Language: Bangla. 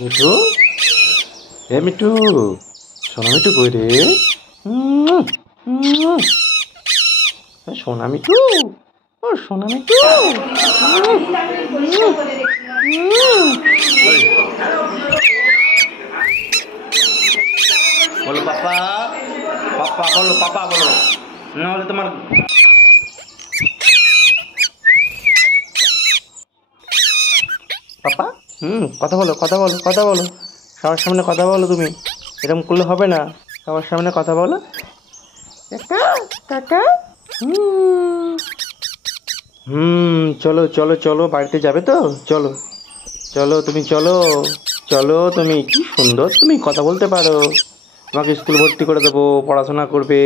মিঠু, এ মিঠু, সোনা মিঠু কই রে? সোনা মিঠু, ও সোনা মিঠু। বলো পাপা, পাপা বলো, পাপা বলো, নাহলে তোমার পাপা। কথা বলো, কথা বলো, কথা বলো, সবার সামনে কথা বলো। তুমি এরকম করলে হবে না, সবার সামনে কথা বলো। কাকা, কাকা। চলো চলো চলো, বাড়িতে যাবে তো? চলো চলো, তুমি চলো, চলো। তুমি কি সুন্দর, তুমি কথা বলতে পারো। তোমাকে স্কুল ভর্তি করে দেবো, পড়াশোনা করবে।